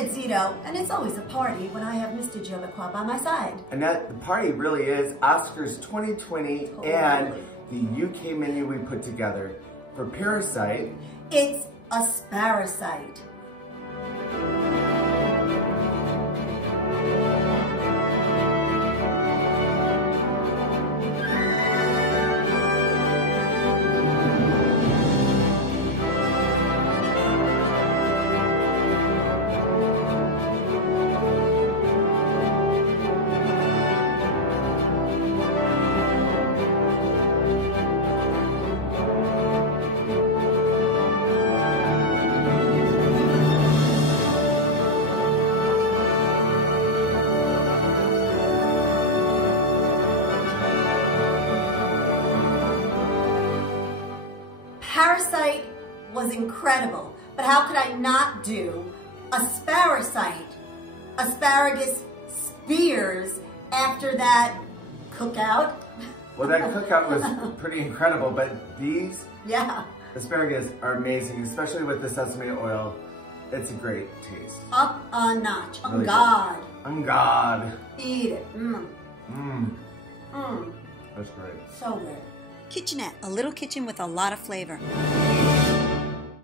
said Zito, and it's always a party when I have Mr. Joe McQuabb by my side. And that the party really is Oscars 2020 and the UK menu we put together. For Parasite, it's Asparasite. Parasite was incredible, but how could I not do Asparasite? Asparagus spears after that cookout. well, that cookout was pretty incredible, but these asparagus are amazing, especially with the sesame oil. It's a great taste. Up a notch. On Really God. Good. On God. Eat it. That's great. So good. Kitchenette, a little kitchen with a lot of flavor.